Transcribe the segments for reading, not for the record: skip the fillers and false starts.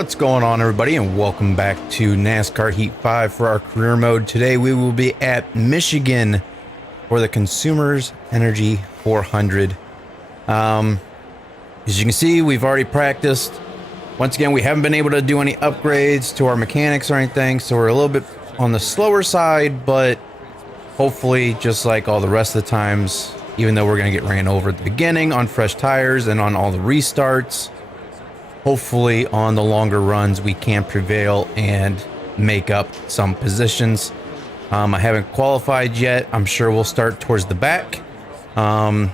What's going on, everybody, and welcome back to NASCAR Heat 5 for our career mode. Today we will be at Michigan for the Consumers Energy 400. As you can see, we've already practiced. Once again, we haven't been able to do any upgrades to our mechanics or anything, so we're a little bit on the slower side, but hopefully, just like all the rest of the times, even though we're going to get ran over at the beginning on fresh tires and on all the restarts, hopefully on the longer runs we can prevail and make up some positions. I haven't qualified yet. I'm sure we'll start towards the back. And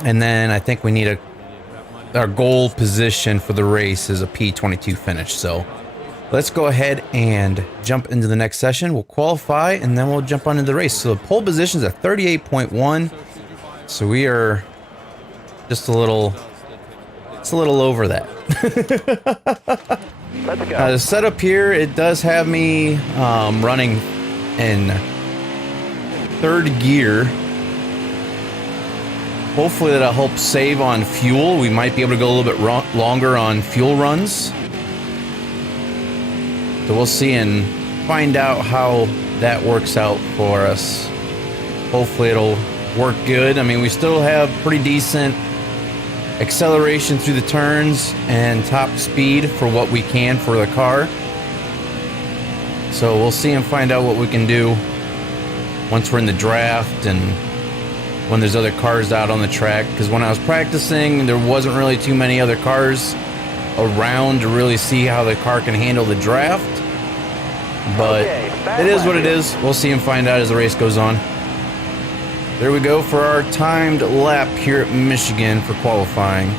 then I think we need our goal position for the race is a P22 finish. So let's go ahead and jump into the next session. We'll qualify and then we'll jump on into the race. So the pole position is at 38.1. So we are just a little over that. Let's go. The setup here, it does have me running in third gear. Hopefully that'll help save on fuel. We might be able to go a little bit longer on fuel runs. So we'll see and find out how that works out for us. Hopefully it'll work good. I mean, we still have pretty decent acceleration through the turns and top speed for what we can for the car. So we'll see and find out what we can do once we're in the draft and when there's other cars out on the track, because when I was practicing there wasn't really too many other cars around to really see how the car can handle the draft, but it is what it is. We'll see and find out as the race goes on. There we go for our timed lap here at Michigan for qualifying.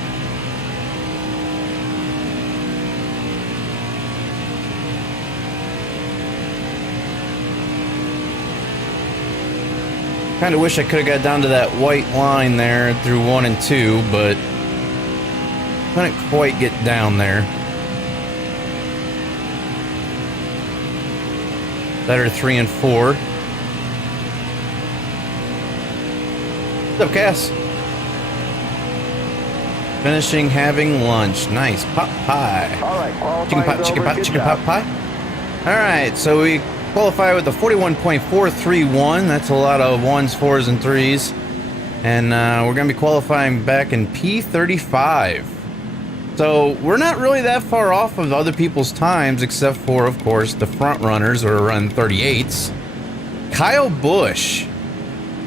Kind of wish I could have got down to that white line there through 1 and 2, but couldn't quite get down there. Better 3 and 4. What's up, Cass? Finishing having lunch. Nice. Pot pie. All right, Chicken pot pie. All right, so we qualify with a 41.431. That's a lot of 1s, 4s, and 3s. And we're going to be qualifying back in P35. So we're not really that far off of other people's times, except for, of course, the front runners are running 38s. Kyle Busch,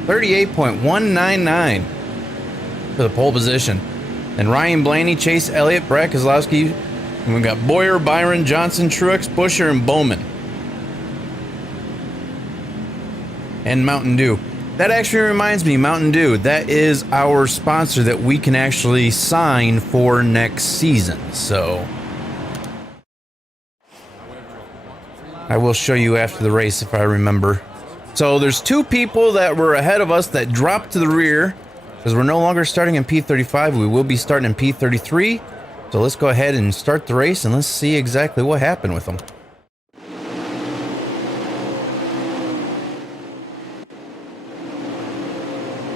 38.199 for the pole position. And Ryan Blaney, Chase Elliott, Brad Keselowski, and we got Boyer, Byron, Johnson, Truex, Buescher, and Bowman. And Mountain Dew. That actually reminds me, Mountain Dew, that is our sponsor that we can actually sign for next season. So I will show you after the race if I remember. So there's 2 people that were ahead of us that dropped to the rear because we're no longer starting in P35. We will be starting in P33. So let's go ahead and start the race and let's see exactly what happened with them.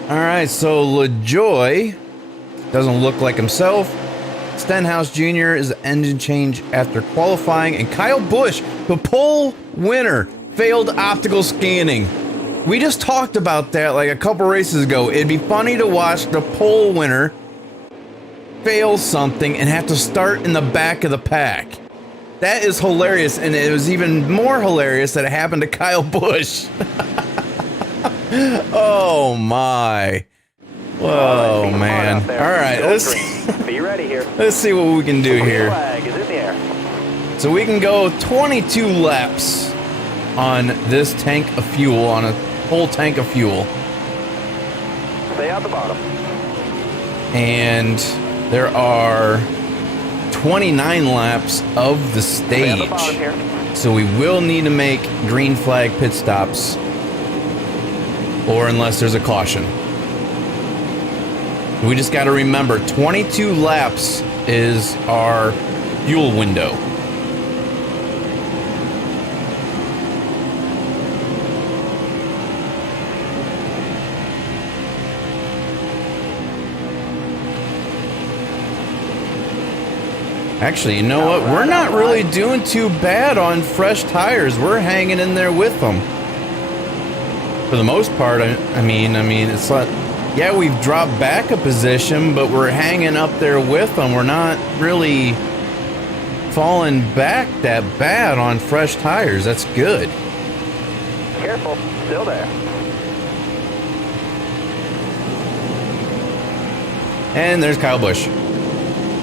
All right, so LaJoy doesn't look like himself. Stenhouse Jr. is the engine change after qualifying, and Kyle Busch, the pole winner, failed optical scanning. We just talked about that like a couple races ago. It'd be funny to watch the pole winner fail something and have to start in the back of the pack. That is hilarious, and it was even more hilarious that it happened to Kyle Busch. Oh my. Whoa, man. All right, let's be ready here. Let's see what we can do here. Flag is in the air. So we can go 22 laps on this tank of fuel, on a whole tank of fuel. Stay out the bottom. And there are 29 laps of the Stay at the bottom stage. here. So we will need to make green flag pit stops, or unless there's a caution. We just got to remember 22 laps is our fuel window. Actually, you know what? We're not really doing too bad on fresh tires. We're hanging in there with them. For the most part, I mean, it's like, yeah, we've dropped back a position, but we're hanging up there with them. We're not really falling back that bad on fresh tires. That's good. Careful, still there. And there's Kyle Busch,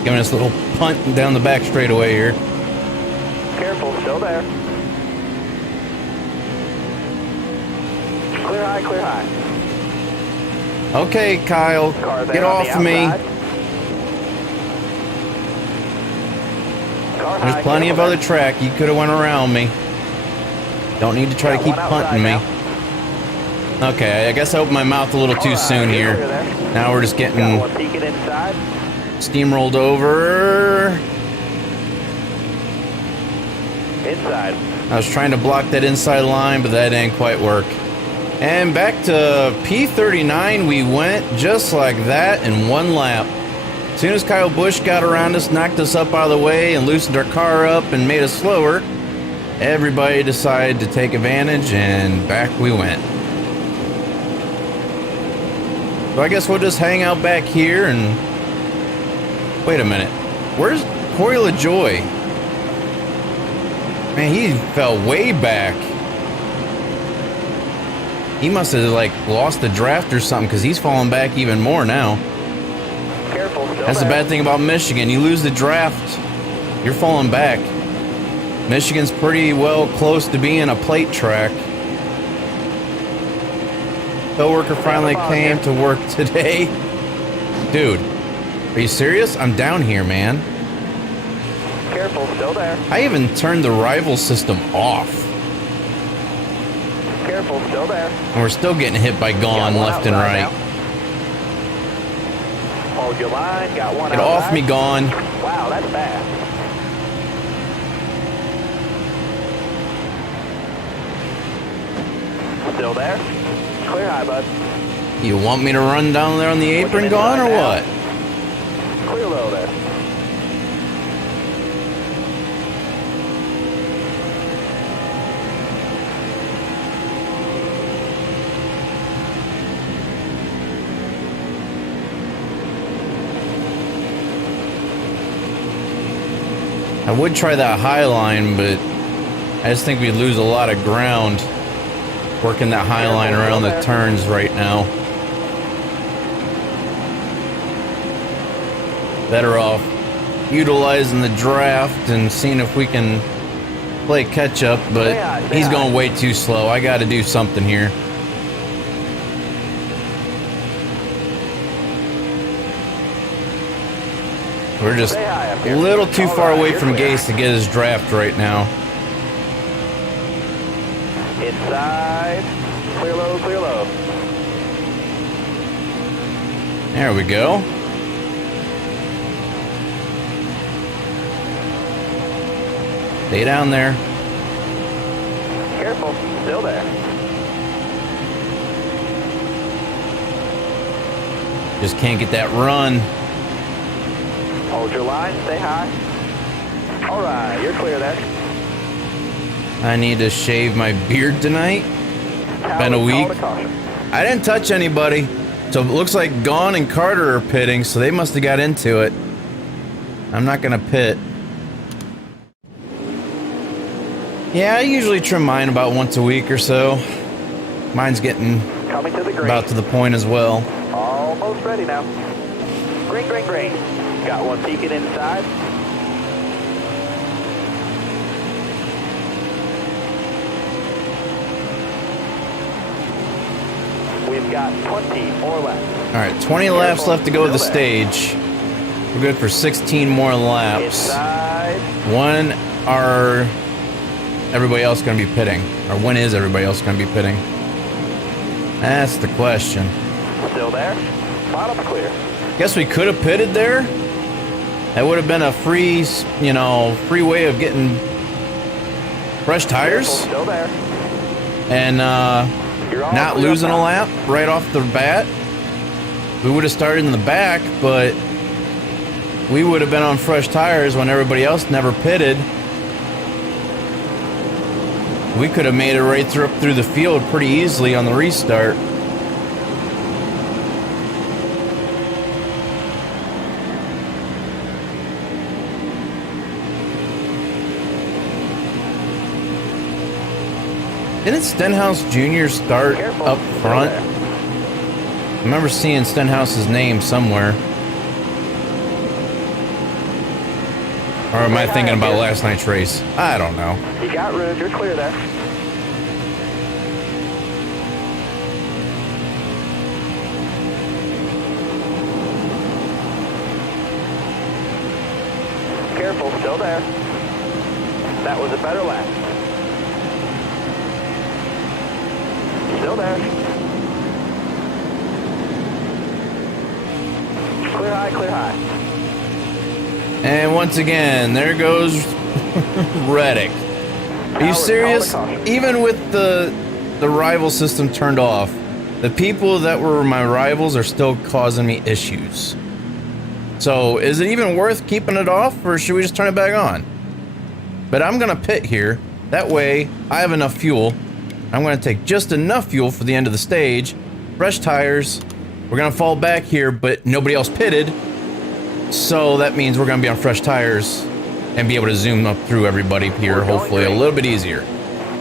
giving us a little punt down the back straightaway here. Careful, still there. Clear high, clear high. Okay, Kyle, Car there get on off the of me. outside. Car There's high, plenty of careful other track. You could have went around me. Don't need to try to keep punting me. Okay, I guess I opened my mouth a little too soon here. Now we're just getting Got one peeking inside. steamrolled over. Inside. I was trying to block that inside line, but that didn't quite work. And back to P39 we went, just like that, in one lap. As soon as Kyle Busch got around us, knocked us up out of the way, and loosened our car up and made us slower, everybody decided to take advantage, and back we went. So I guess we'll just hang out back here and... Wait a minute. Where's Corey LaJoy? Man, he fell way back. He must have, like, lost the draft or something, because he's falling back even more now. Careful, still That's the there. bad thing about Michigan. You lose the draft, you're falling back. Michigan's pretty well close to being a plate track. Coworker finally came to work today. Dude, are you serious? I'm down here, man. Careful, still there. I even turned the rival system off. Careful, still there. And we're still getting hit by Gone Got one left and outside right. now. Hold your line. Got one Get outside. off me, Gone. Wow, that's fast. Still there? Clear high, bud. You want me to run down there on the apron, Gone, or what? Clear low there. I would try that high line, but I just think we'd lose a lot of ground working that high line around the turns right now. Better off utilizing the draft and seeing if we can play catch up, but he's going way too slow. I got to do something here. We're just a little too far away from Gase to get his draft right now. Inside. Clear low, clear low. There we go. Stay down there. Careful, still there. Just can't get that run. Hold your line, stay high. All right, you're clear there. I need to shave my beard tonight. Been a week. I didn't touch anybody. So it looks like Gone and Carter are pitting, so they must have got into it. I'm not gonna pit. Yeah, I usually trim mine about once a week or so. Mine's getting Coming to the green. about to the point as well. Almost ready now. Green, green, green. Got one peeking inside. We've got 20 more left. All right, 20 laps left to go to the stage. We're good for 16 more laps. Inside. When are everybody else going to be pitting? Or when is everybody else going to be pitting? That's the question. Still there. Bottom's clear. Guess we could have pitted there. That would have been a free, you know, free way of getting fresh tires Still there. and You're all not clear losing up a now. lap right off the bat. We would have started in the back, but we would have been on fresh tires when everybody else never pitted. We could have made it right through the field pretty easily on the restart. Didn't Stenhouse Jr. start up front? I remember seeing Stenhouse's name somewhere. Or am I thinking about last night's race? I don't know. You got room. You're clear there. Careful, still there. That was a better lap. Still there. Clear high, clear high. And once again, there goes Reddick. Are you serious? Even with the rival system turned off, the people that were my rivals are still causing me issues. So is it even worth keeping it off, or should we just turn it back on? But I'm gonna pit here. That way I have enough fuel. I'm gonna take just enough fuel for the end of the stage. Fresh tires. We're gonna fall back here, but nobody else pitted. So that means we're gonna be on fresh tires and be able to zoom up through everybody here, hopefully a little bit easier.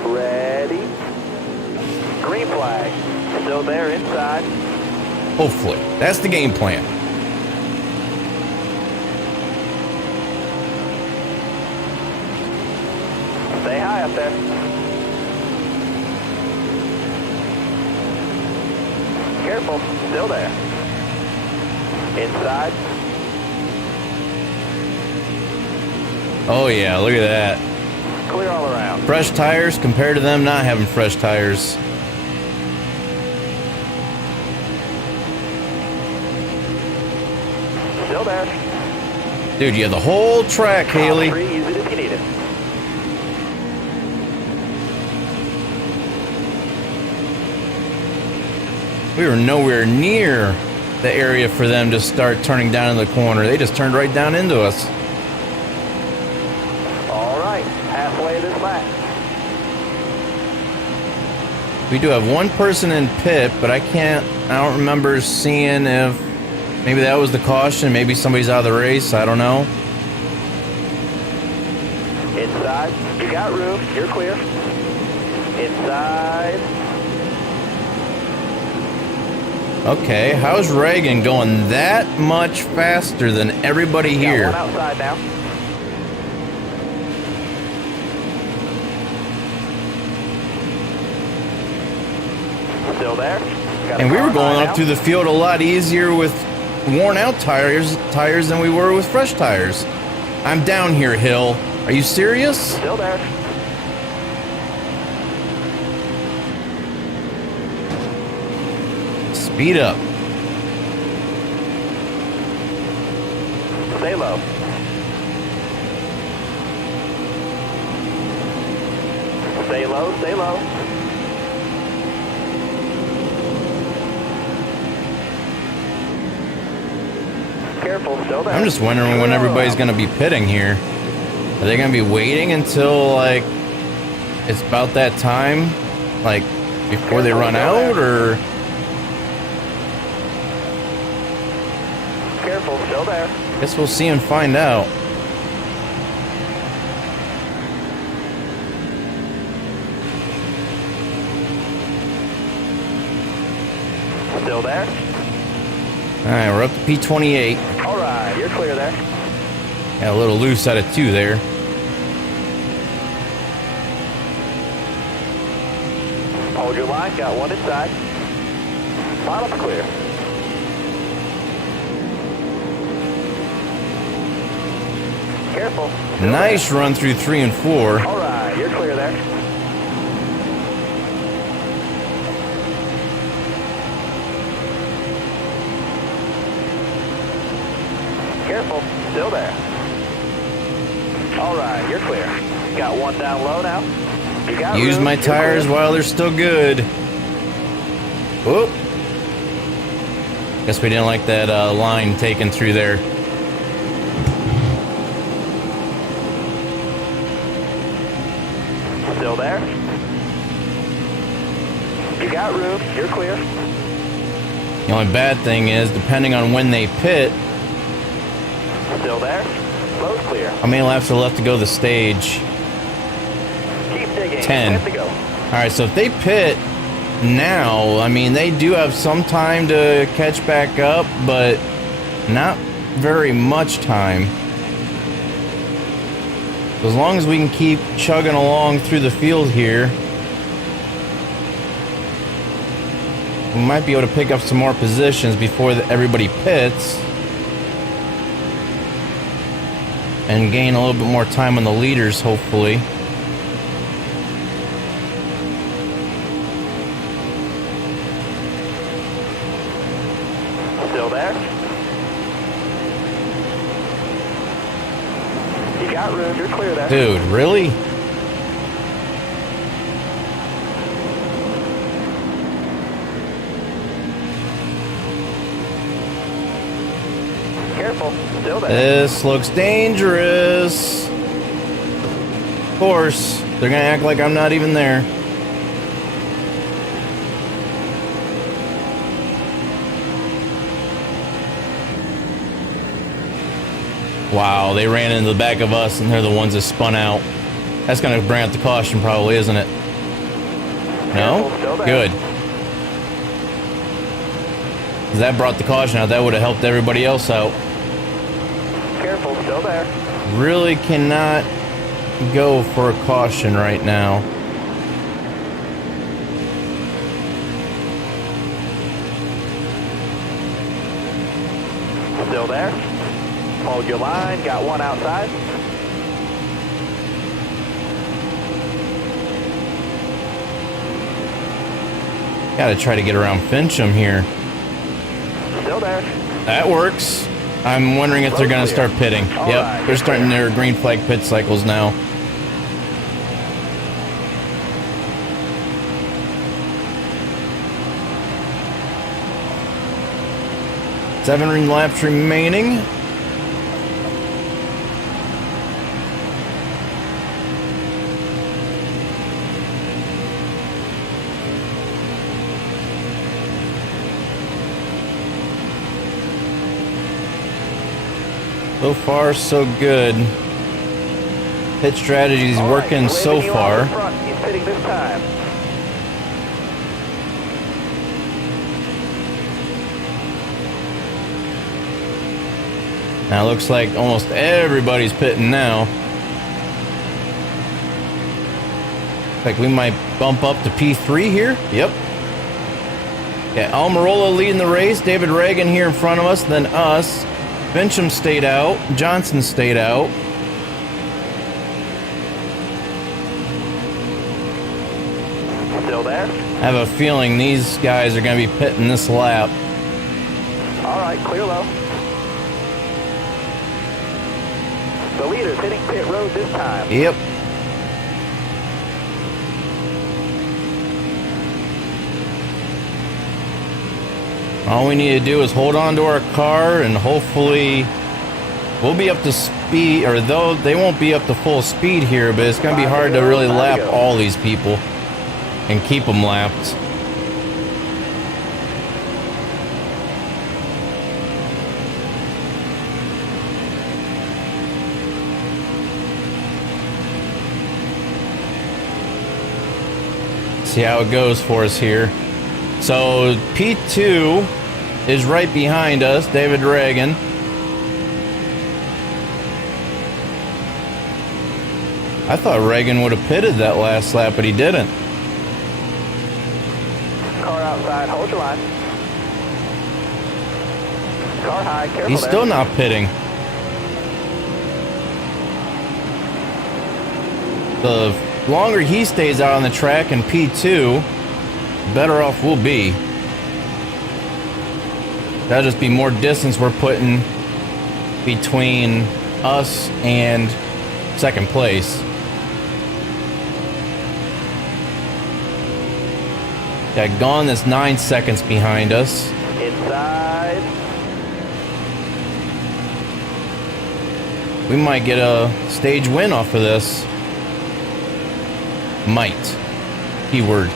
Ready. Green flag. Still there inside. Hopefully. That's the game plan. Stay high up there. Careful. Still there. Inside. Oh yeah, look at that. Clear all around. Fresh tires compared to them not having fresh tires. Still there. Dude, you have the whole track, Haley. Use it if you need it. We were nowhere near the area for them to start turning down in the corner. They just turned right down into us. All right, halfway this lap. We do have one person in pit, but I don't remember seeing if maybe that was the caution. Maybe somebody's out of the race. I don't know. Inside. You got room. You're clear. Inside. Okay, how's Reagan going that much faster than everybody here? Got one outside now. Still there. And we were going up through the field a lot easier with worn out tires than we were with fresh tires. I'm down here, Hill. Are you serious? Still there. Speed up. Stay low. Stay low, stay low. Careful, still there. I'm just wondering when everybody's going to be pitting here. Are they going to be waiting until, like, it's about that time? Like, before they run out, or? Careful, still there. Guess we'll see and find out. Still there. Alright, we're up to P28. All right, you're clear there. Got a little loose out of 2 there. Hold your line, got one inside. Bottom's clear. Careful. Nice run through 3 and 4. All right, you're clear there. Careful, still there. All right, you're clear. Got one down low now. You got Use room. my You're tires clear. while they're still good. Whoop. Guess we didn't like that line taken through there. Still there? You got room. You're clear. The only bad thing is, depending on when they pit, Still there? Slow's clear. how many laps are left to go the stage? Keep digging. 10. 10 to go. Alright, so if they pit now, I mean, they do have some time to catch back up, but not very much time. As long as we can keep chugging along through the field here, we might be able to pick up some more positions before everybody pits and gain a little bit more time on the leaders, hopefully. Still there? You got room. You're clear there. Dude, really? Careful. Still there. This looks dangerous. Of course, they're gonna act like I'm not even there. Wow, they ran into the back of us and they're the ones that spun out. That's gonna bring out the caution probably, isn't it? No? Careful, still there. Good. 'Cause that brought the caution out. That would have helped everybody else out. Careful. Still there. Really cannot go for a caution right now. Still there. Hold your line. Got one outside. Gotta try to get around Fincham here. Still there. That works. I'm wondering if they're gonna start pitting. All Yep, right, they're starting their green flag pit cycles now. Seven laps remaining. So far, so good. Pit strategy's All right, working so leaving you far. on the front. He's pitting this time. Now it looks like almost everybody's pitting now. Like we might bump up to P3 here. Yep. Yeah, Almirola leading the race. David Reagan here in front of us, then us. Fincham stayed out. Johnson stayed out. Still there. I have a feeling these guys are going to be pitting this lap. All right, clear low. The leader's hitting pit road this time. Yep. All we need to do is hold on to our car and hopefully we'll be up to speed, or though they won't be up to full speed here, but it's going to be hard to really lap all these people and keep them lapped. See how it goes for us here. So P2 is right behind us, David Reagan. I thought Reagan would have pitted that last lap, but he didn't. Car outside, hold your line. Car high, careful He's there. still not pitting. The longer he stays out on the track in P2, the better off we'll be. That'll just be more distance we're putting between us and second place. Got Gone that's 9 seconds behind us. Inside. We might get a stage win off of this. Might. Keyword.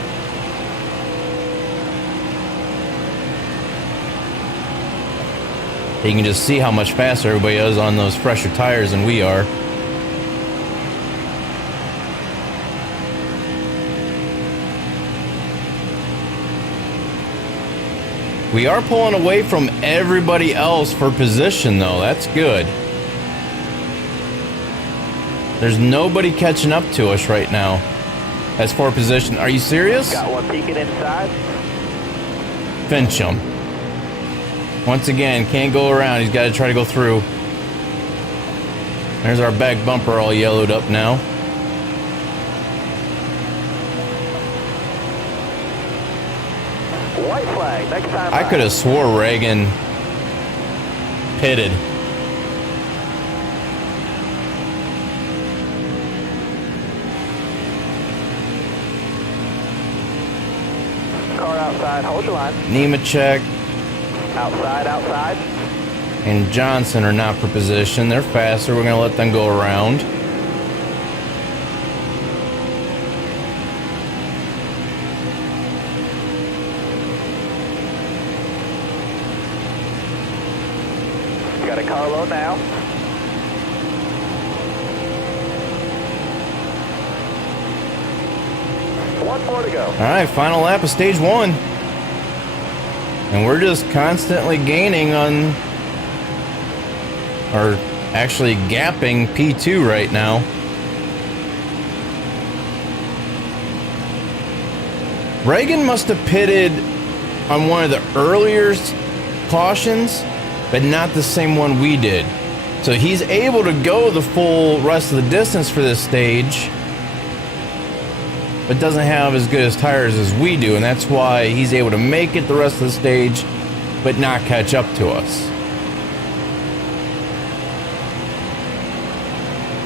You can just see how much faster everybody is on those fresher tires than we are. We are pulling away from everybody else for position, though. That's good. There's nobody catching up to us right now as for position. Are you serious? Got one peeking inside. Fincham. Once again, can't go around. He's got to try to go through. There's our back bumper all yellowed up now. White flag, next time. I could have swore Reagan pitted. Car outside, hold your line. Nemechek Outside. and Johnson are not for position. They're faster. We're going to let them go around. Got a car low now. One more to go. All right, final lap of stage 1. And we're just constantly gaining on, or actually gapping P2 right now. Reagan must have pitted on one of the earlier cautions, but not the same one we did. So he's able to go the full rest of the distance for this stage, but doesn't have as good as tires as we do, and that's why he's able to make it the rest of the stage, but not catch up to us.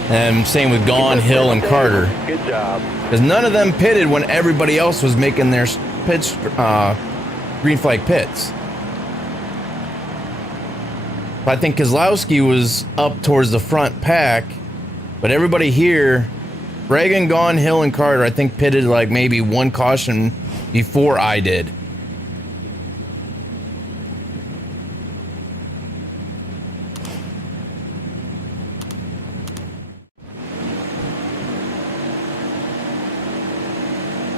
And same with Gone, Hill, and Carter. Good job. Because none of them pitted when everybody else was making their pits, green flag pits. I think Kozlowski was up towards the front pack, but everybody here, Reagan, Gone, Hill, and Carter, I think pitted like maybe one caution before I did.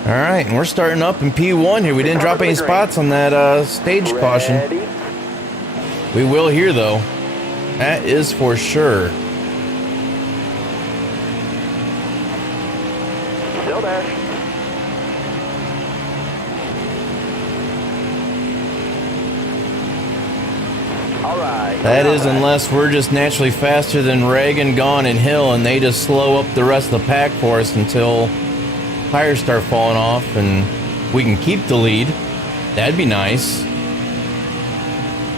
All right, and we're starting up in P1 here. We didn't drop any spots on that stage caution. Ready? We will here, though. That is for sure. Still there. All right. That is unless we're just naturally faster than Reagan, Gone, and Hill, and they just slow up the rest of the pack for us until tires start falling off and we can keep the lead. That'd be nice.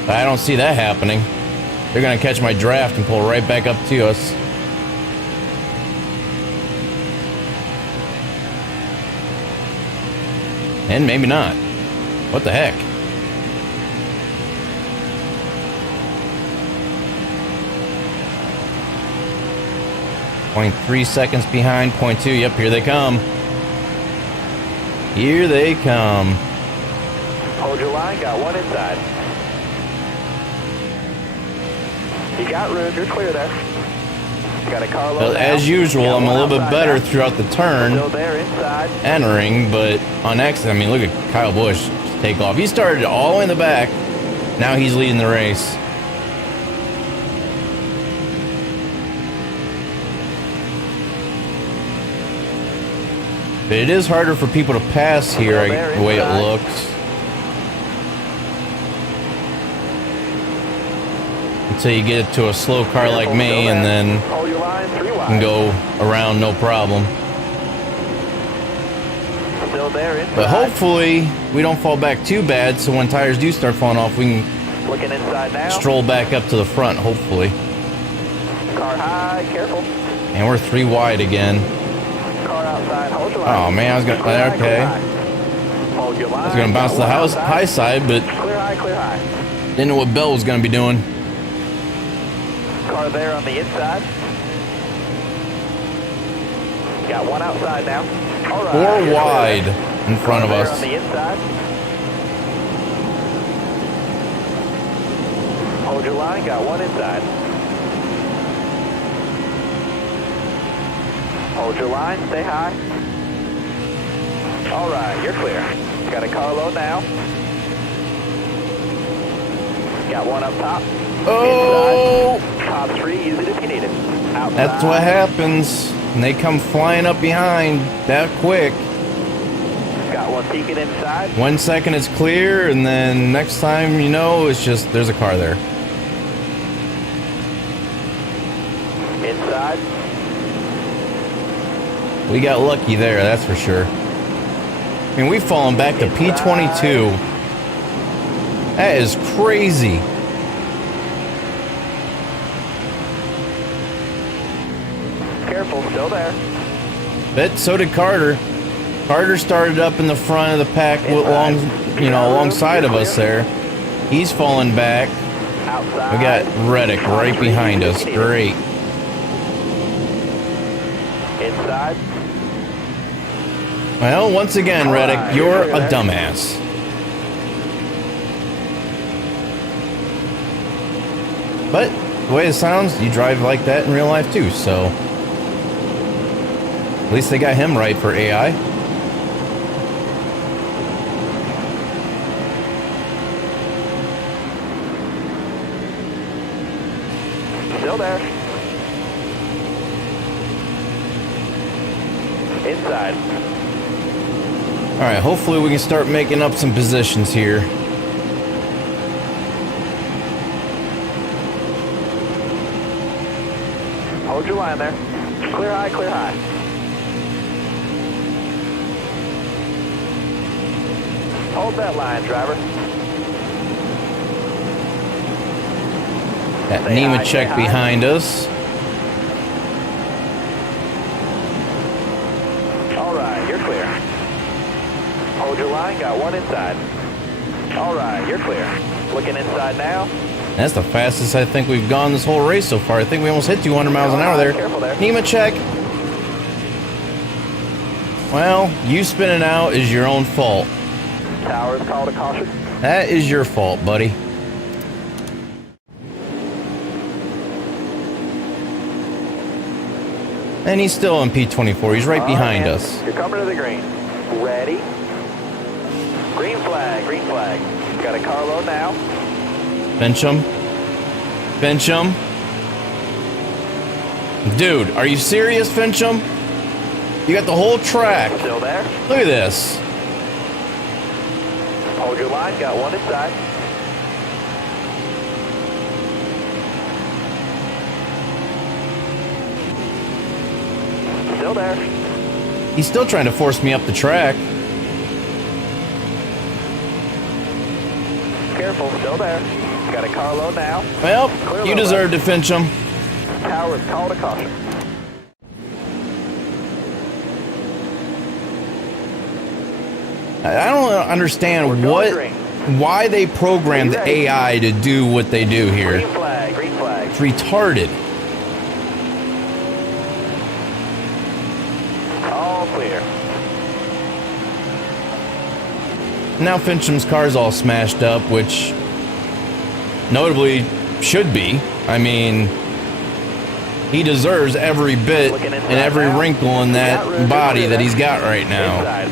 But I don't see that happening. They're going to catch my draft and pull right back up to us. And maybe not. What the heck? .3 seconds behind. .2. Yep, here they come. Here they come. Hold your line. Got one inside. You got room. You're clear there. Got a car low Well, now. as usual, Got I'm a one little bit outside better now. throughout the turn, Still there inside. entering, but on exit, I mean, look at Kyle Busch just take off. He started all the way in the back. Now he's leading the race. But it is harder for people to pass here, the way it looks. Until you get it to a slow car like me, and then Hold your line. 3 wide. can go around no problem. Still there inside. But hopefully we don't fall back too bad, so when tires do start falling off, we can Looking inside now. stroll back up to the front, hopefully. Car high. Careful. And we're 3 wide again. Car outside. Hold your line. Oh man, I was gonna, Clear high, clear okay. high. Hold your line. I was gonna bounce to the Got one house outside. high side, but Clear high. Clear high. didn't know what Bell was gonna be doing. Car there on the inside. Got one outside now. All right. Four you're wide clear. in front of There us. on the inside. Hold your line. Got one inside. Hold your line. Stay high. All right. You're clear. Got a carload now. Got one up top. Oh! Inside. Top three. Use it if you need it. Outside. That's what happens. And they come flying up behind that quick. Got one peeking inside. 1 second it's clear, and then next time you know, it's just there's a car there. Inside. We got lucky there, that's for sure. I mean, we've fallen back to P22. That is crazy. Careful, still there. But so did Carter. Carter started up in the front of the pack alongside of us there. He's falling back. Outside. We got Reddick right behind us. Great. Inside. Well, once again, Reddick, you're a dumbass. But the way it sounds, you drive like that in real life too, so at least they got him right for AI. Still there. Inside. All right, hopefully we can start making up some positions here. Hold your line there. Clear high, clear high. Hold that line, driver. That Stay high, Nemechek stay high. behind us. All right, you're clear. Hold your line, got one inside. All right, you're clear. Looking inside now. That's the fastest I think we've gone this whole race so far. I think we almost hit 200 miles an hour there. Careful there. Nemechek. Well, you spinning out is your own fault. Towers called a caution. That is your fault, buddy. And he's still in P24. He's right behind us. You're coming to the green. Ready? Green flag, green flag. Got a carload now. Fincham. Fincham. Dude, are you serious, Fincham? You got the whole track. Still there. Look at this. Hold your line, got one inside. Still there. He's still trying to force me up the track. Careful, still there. Got a carload now. Well, Clear you low deserve to Fincham. Towers called a caution. I don't understand We're going green. why they programmed the AI to do what they do here. Green flag, green flag. It's retarded. All clear. Now Fincham's car's all smashed up, which notably should be. I mean, he deserves every bit and every wrinkle in that body that he's got right now. Inside.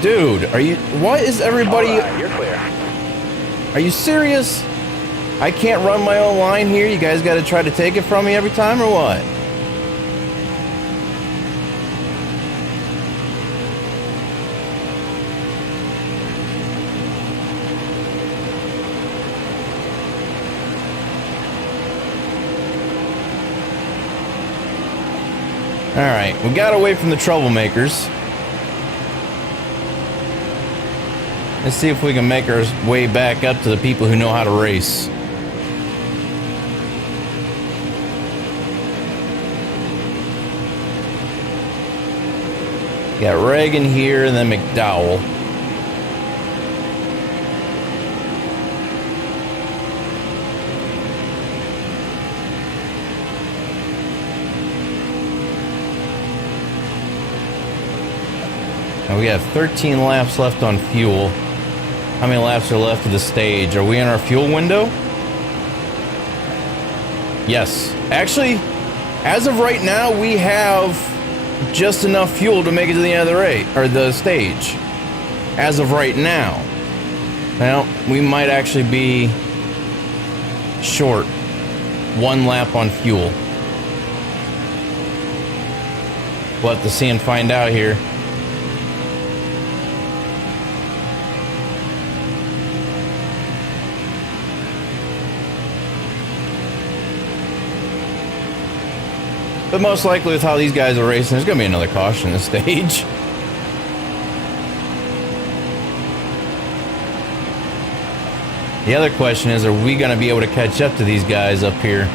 Dude, what is everybody, All right, you're clear. are you serious? I can't run my own line here? You guys gotta try to take it from me every time, or what? Alright, we got away from the troublemakers. Let's see if we can make our way back up to the people who know how to race. Got Reagan here and then McDowell. Now we have 13 laps left on fuel. How many laps are left of the stage? Are we in our fuel window? Yes. Actually, as of right now, we have just enough fuel to make it to the end of the race, or the stage. As of right now. Well, we might actually be short 1 lap on fuel. We'll have to see and find out here. But most likely with how these guys are racing, there's going to be another caution in the stage. The other question is, are we going to be able to catch up to these guys up here?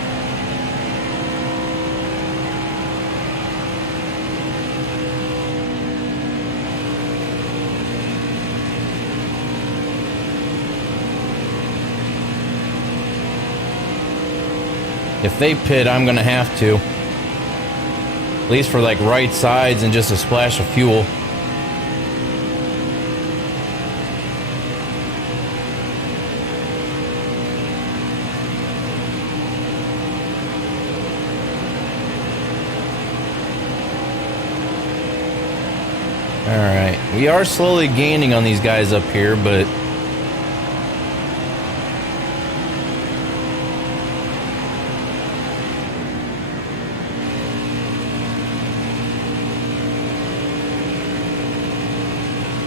If they pit, I'm going to have to. At least for like right sides and just a splash of fuel. Alright, we are slowly gaining on these guys up here, but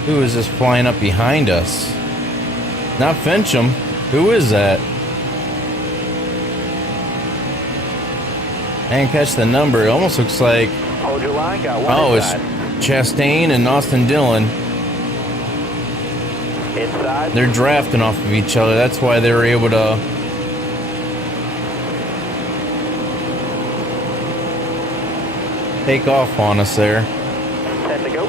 who is this flying up behind us? Not Fincham. Who is that? I didn't catch the number. It almost looks like... Hold your line, got one Oh, inside. it's Chastain and Austin Dillon. Inside. They're drafting off of each other. That's why they were able to... take off on us there. 10 to go.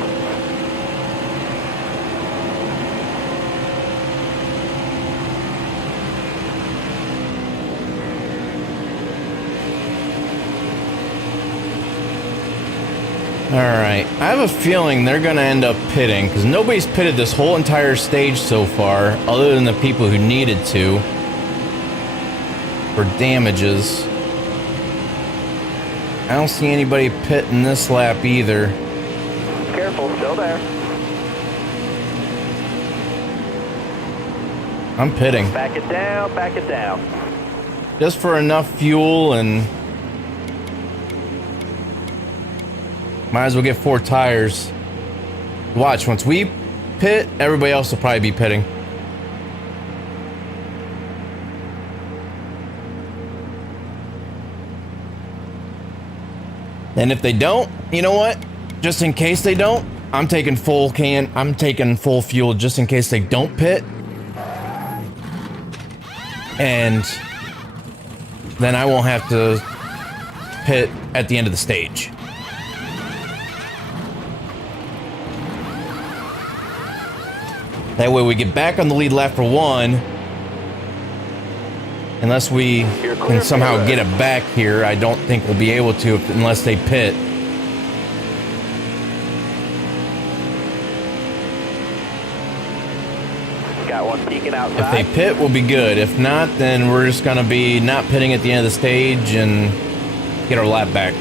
Alright, I have a feeling they're going to end up pitting, because nobody's pitted this whole entire stage so far, other than the people who needed to, for damages. I don't see anybody pitting this lap either. Careful, still there. I'm pitting. Back it down, back it down. Just for enough fuel, and might as well get 4 tires. Watch, once we pit, everybody else will probably be pitting. And if they don't, you know what? Just in case they don't, I'm taking full fuel just in case they don't pit. And then I won't have to pit at the end of the stage. That way we get back on the lead lap for 1. Unless we can somehow get it back here, I don't think we'll be able to unless they pit. Got one peeking If outside. they pit, we'll be good. If not, then we're just going to be not pitting at the end of the stage and get our lap back.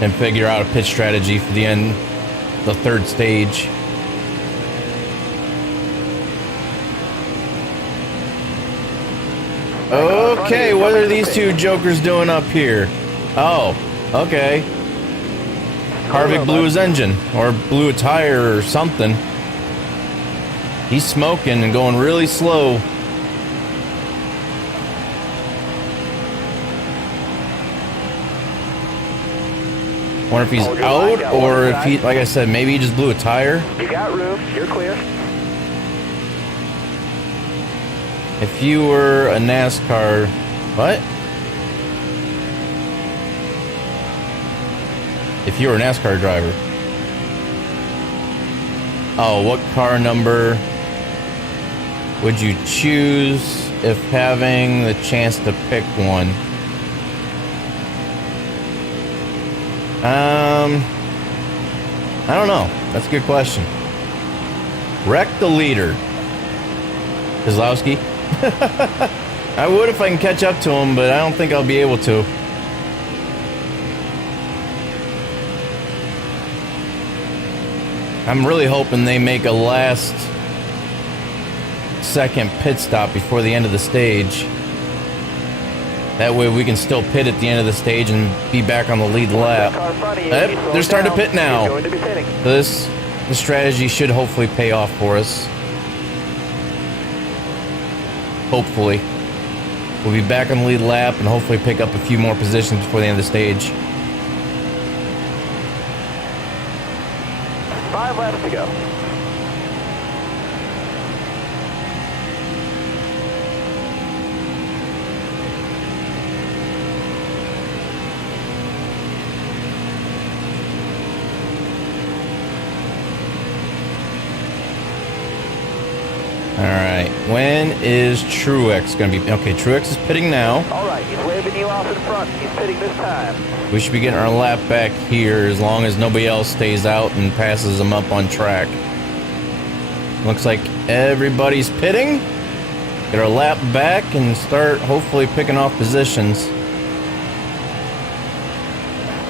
And figure out a pit strategy for the end, the 3rd stage. Okay, what are these 2 jokers doing up here? Oh, okay. Harvick blew his engine, or blew a tire or something. He's smoking and going really slow. Wonder if he's out, or if he, like I said, maybe he just blew a tire. You got room, you're clear. If you were a NASCAR, what? If you were a NASCAR driver. Oh, what car number would you choose if having the chance to pick one? I don't know. That's a good question. Wreck the leader. Kozlowski. I would if I can catch up to him, but I don't think I'll be able to. I'm really hoping they make a last second pit stop before the end of the stage. That way we can still pit at the end of the stage and be back on the lead lap. Yep, they're starting to pit now. So this strategy should hopefully pay off for us. Hopefully. We'll be back on the lead lap and hopefully pick up a few more positions before the end of the stage. 5 laps to go. Alright, when is Truex going to be... Okay, Truex is pitting now. Alright, he's waving you off in front. He's pitting this time. We should be getting our lap back here as long as nobody else stays out and passes them up on track. Looks like everybody's pitting. Get our lap back and start hopefully picking off positions.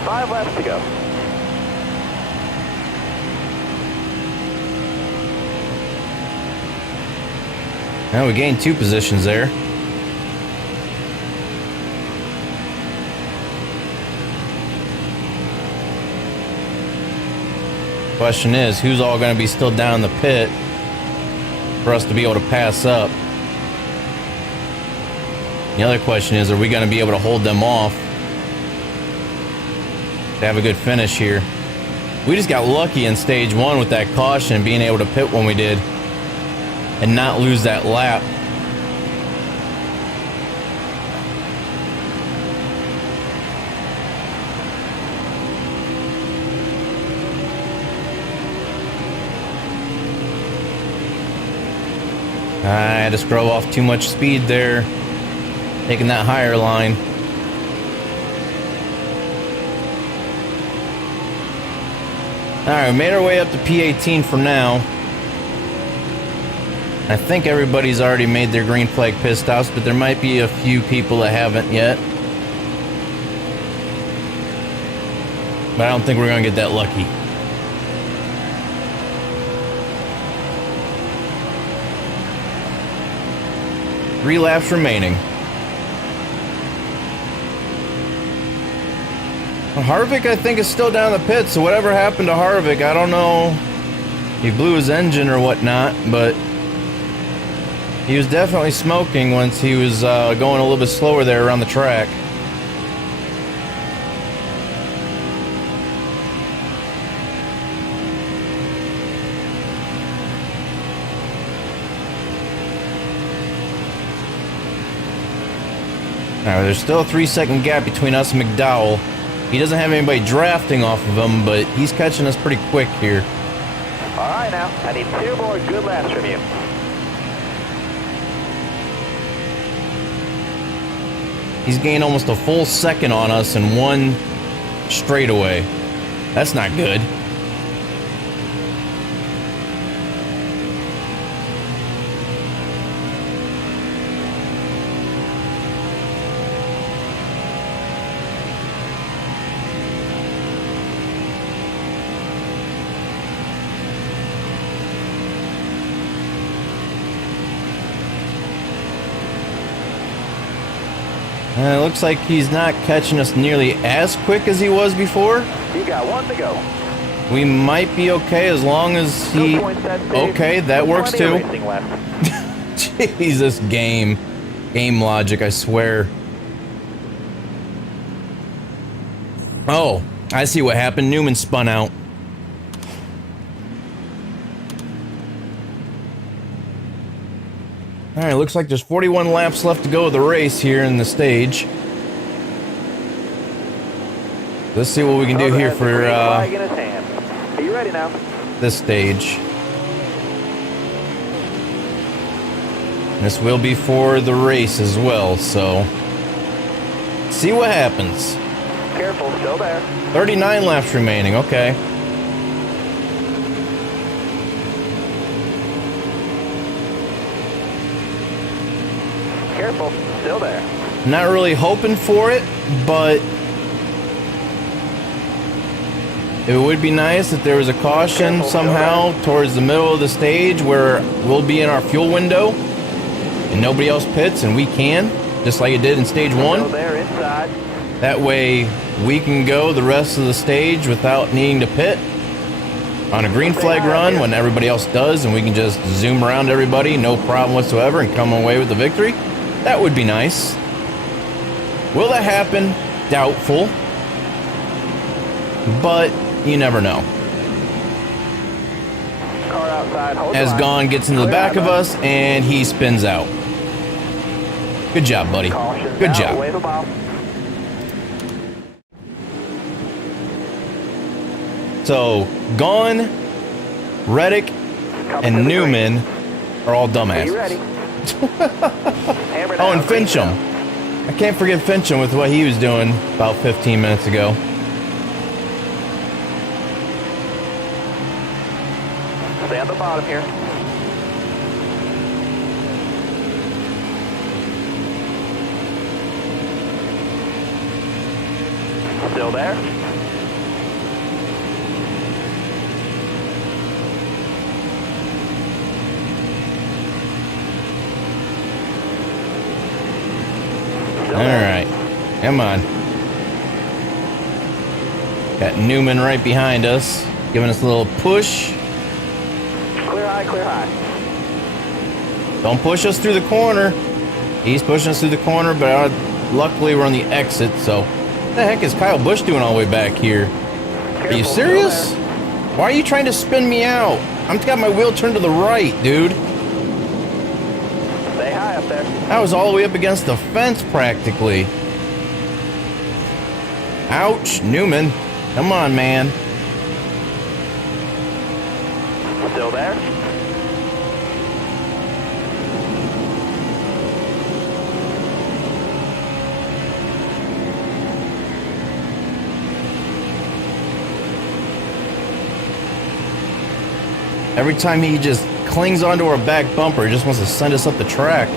5 laps to go. Now we gained 2 positions there. Question is, who's all going to be still down in the pit for us to be able to pass up? The other question is, are we going to be able to hold them off to have a good finish here? We just got lucky in stage 1 with that caution, being able to pit when we did and not lose that lap. I had to scrub off too much speed there, taking that higher line. Alright, we made our way up to P18 for now. I think everybody's already made their green flag pit stops, but there might be a few people that haven't yet. But I don't think we're going to get that lucky. Three laps remaining. Harvick, I think, is still down the pit, so whatever happened to Harvick, I don't know. He blew his engine or whatnot, but he was definitely smoking once he was going a little bit slower there around the track. Alright, there's still a 3-second gap between us and McDowell. He doesn't have anybody drafting off of him, but he's catching us pretty quick here. Alright now, I need 2 more good laps from you. He's gained almost a full second on us in one straightaway. That's not good. It looks like he's not catching us nearly as quick as he was before. You got 1 to go. We might be okay as long as he... Okay, that works too. Jesus, game logic, I swear. Oh, I see what happened. Newman spun out. Alright, looks like there's 41 laps left to go of the race here in the stage. Let's see what we can do here for Are you ready now? this stage. This will be for the race as well, so see what happens. Careful, still there. 39 laps remaining, okay. Careful, still there. Not really hoping for it, but it would be nice if there was a caution somehow towards the middle of the stage where we'll be in our fuel window and nobody else pits and we can, just like it did in stage 1. Still there inside. That way we can go the rest of the stage without needing to pit on a green flag run when everybody else does, and we can just zoom around everybody, no problem whatsoever, and come away with the victory. That would be nice. Will that happen? Doubtful. But you never know. Car outside, hold As line. Gon gets into the Clear back eye, of bud. us and he spins out. Good job, buddy. Caution's Good out, job. Wave 'em off. So, Gon, Reddick, Coming to and the Newman are all green. Are you dumbasses. ready? Hammer Oh, down, and green Fincham. down. I can't forget Fincham with what he was doing about 15 minutes ago. Stay on the bottom here. Still there? Still All there. right, come on. Got Newman right behind us, giving us a little push. Clear high, clear high. Don't push us through the corner. He's pushing us through the corner, but luckily we're on the exit, so what the heck is Kyle Busch doing all the way back here? Are you Careful, still serious? there. Why are you trying to spin me out? I've got my wheel turned to the right, dude. Stay high up there. I was all the way up against the fence practically. Ouch, Newman. Come on, man. Still there? Every time he just clings onto our back bumper, he just wants to send us up the track.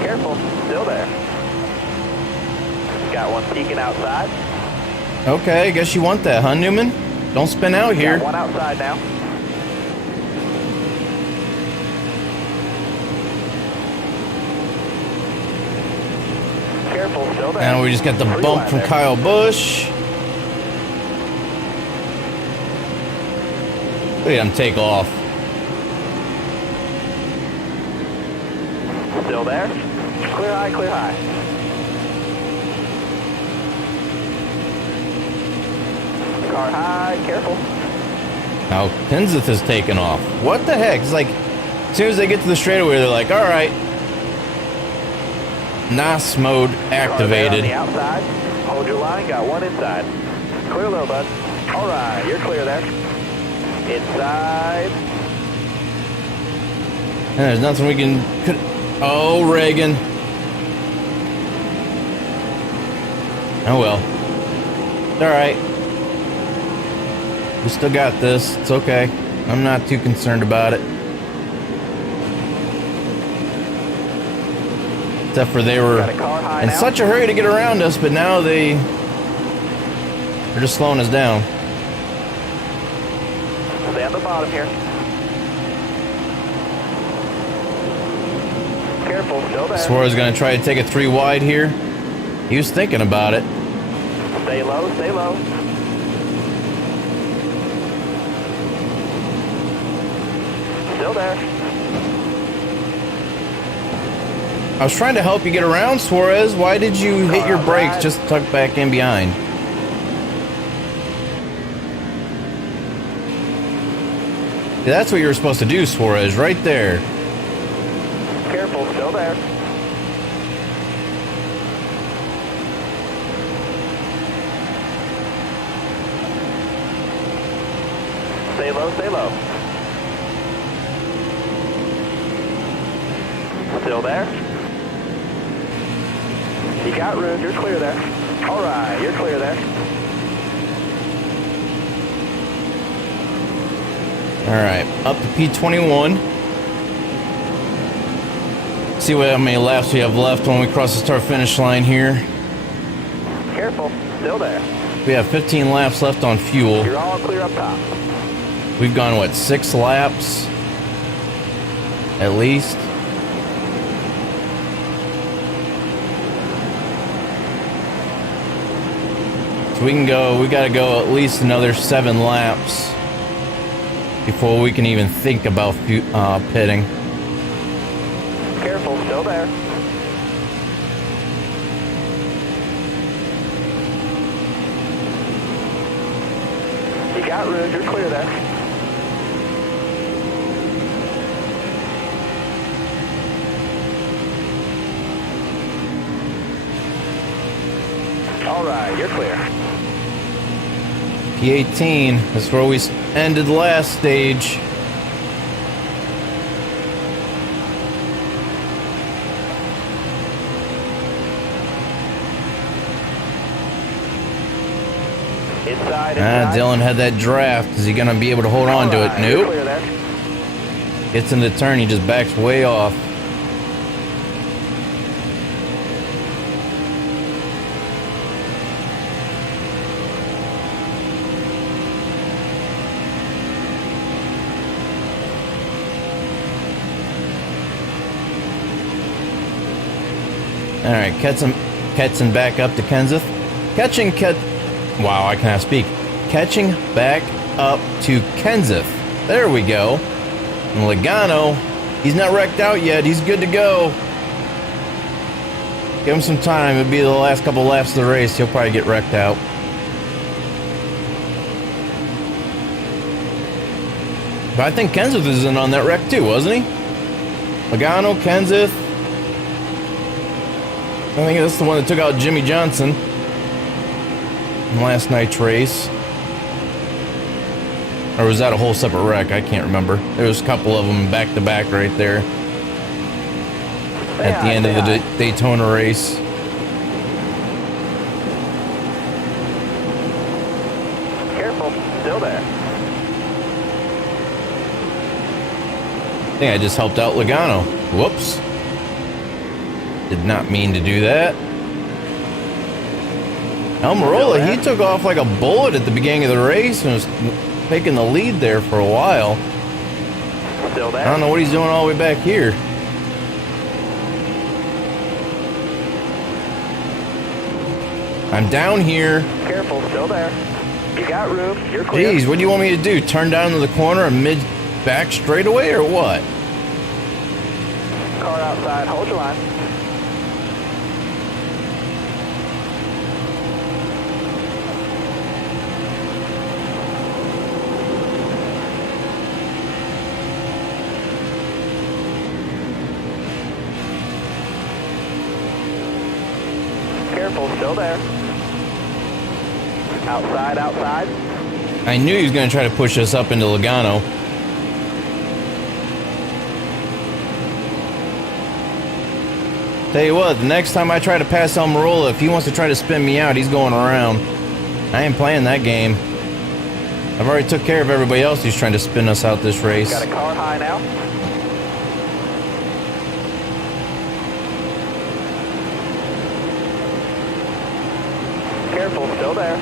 Careful, still there. Got one peeking outside. Okay, I guess you want that, huh, Newman? Don't spin out here. Got one outside now. Careful, still there. Now we just got the Free bump line from there. Kyle Busch. Look at him take off. Still there? Clear high, clear high. Car high, careful. Now Kenseth is taking off. What the heck? It's like, as soon as they get to the straightaway, they're like, all right. NOS mode activated. Car there on the outside. Hold your line, got one inside. Clear low, bud. All right, you're clear there. Inside. And there's nothing we can... Oh, Reagan. Oh, well. It's all right. We still got this. It's okay. I'm not too concerned about it. Except for they were Got a car high in now. such a hurry to get around us, but now they're just slowing us down. Stay on the bottom here. Careful, still there. Suarez is going to try to take a 3 wide here. He was thinking about it. Stay low, stay low. Still there. I was trying to help you get around, Suarez. Why did you hit your brakes just to tuck back in behind? Yeah, that's what you were supposed to do, Suarez, right there. Careful, still there. Stay low, stay low. Still there? You got room, you're clear there. All right, you're clear there. All right, up to P21. See how many laps we have left when we cross the start finish line here. Careful, still there. We have 15 laps left on fuel. You're all clear up top. We've gone, what, 6 laps? At least. So we gotta go at least another 7 laps before we can even think about pitting. Careful, still there. You got room, you're clear there. All right, you're clear. P18, that's where we ended last stage. Inside. Dylan had that draft. Is he gonna be able to hold on to it? You're Nope. clear there. Gets in the turn, he just backs way off. All right, Ketzen back up to Kenseth. Wow, I cannot speak. Catching back up to Kenseth. There we go. And Logano, he's not wrecked out yet. He's good to go. Give him some time. It'll be the last couple laps of the race. He'll probably get wrecked out. But I think Kenseth is in on that wreck too, wasn't he? Logano, Kenseth. I think that's the one that took out Jimmy Johnson in last night's race. Or was that a whole separate wreck? I can't remember. There was a couple of them back to back right there at the end of the Daytona race. Careful, still there. I think I just helped out Logano. Whoops. Did not mean to do that. Almirola, he took off like a bullet at the beginning of the race and was taking the lead there for a while. Still there. I don't know what he's doing all the way back here. I'm down here. Careful, still there. You got room, you're clear. Jeez, what do you want me to do? Turn down to the corner and back straightaway or what? Car outside, hold your line. Careful, still there. Outside, outside. I knew he was going to try to push us up into Logano. Tell you what, the next time I try to pass Almirola, if he wants to try to spin me out, he's going around. I ain't playing that game. I've already took care of everybody else who's trying to spin us out this race. Got a car high now. Careful, still there.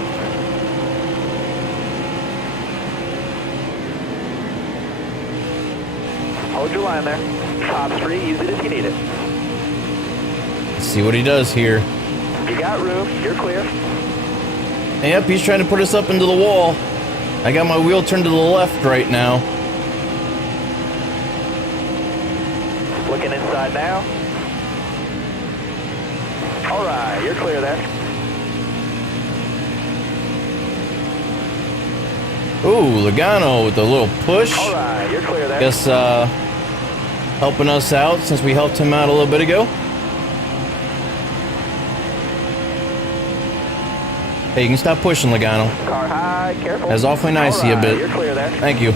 Hold your line there. Top 3, use it if you need it. Let's see what he does here. You got room, you're clear. Yep, he's trying to put us up into the wall. I got my wheel turned to the left right now. Looking inside now. All right, you're clear there. Ooh, Logano with a little push. All right, you're clear there. Guess helping us out since we helped him out a little bit ago. Hey, you can stop pushing, Logano. Car high, careful. That's awfully nice of you, All right, but you're clear there. thank you.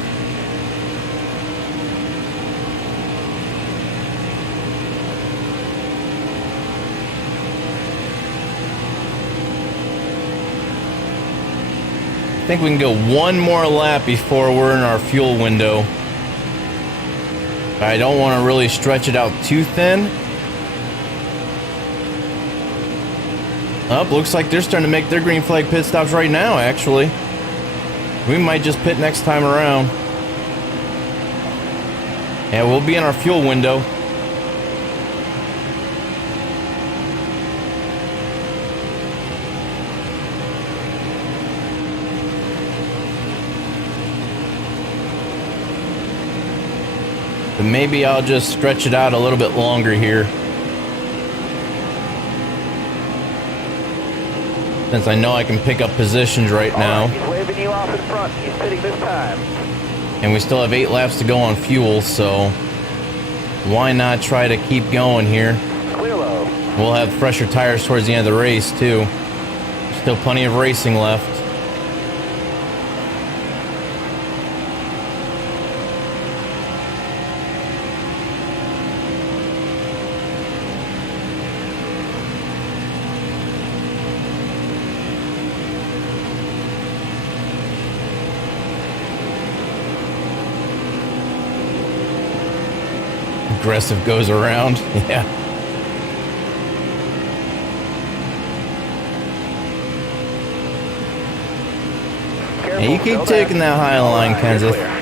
I think we can go one more lap before we're in our fuel window. I don't want to really stretch it out too thin. Up, looks like they're starting to make their green flag pit stops right now, actually. We might just pit next time around. Yeah, we'll be in our fuel window. But maybe I'll just stretch it out a little bit longer here, since I know I can pick up positions right now. He's waving you off in front. He's pitting this time. And we still have 8 laps to go on fuel, so why not try to keep going here? Clear low. We'll have fresher tires towards the end of the race, too. Still plenty of racing left. Aggressive goes around. Yeah. Careful, Hey, you keep still taking there. that high line, All right, you're Kenseth. clear.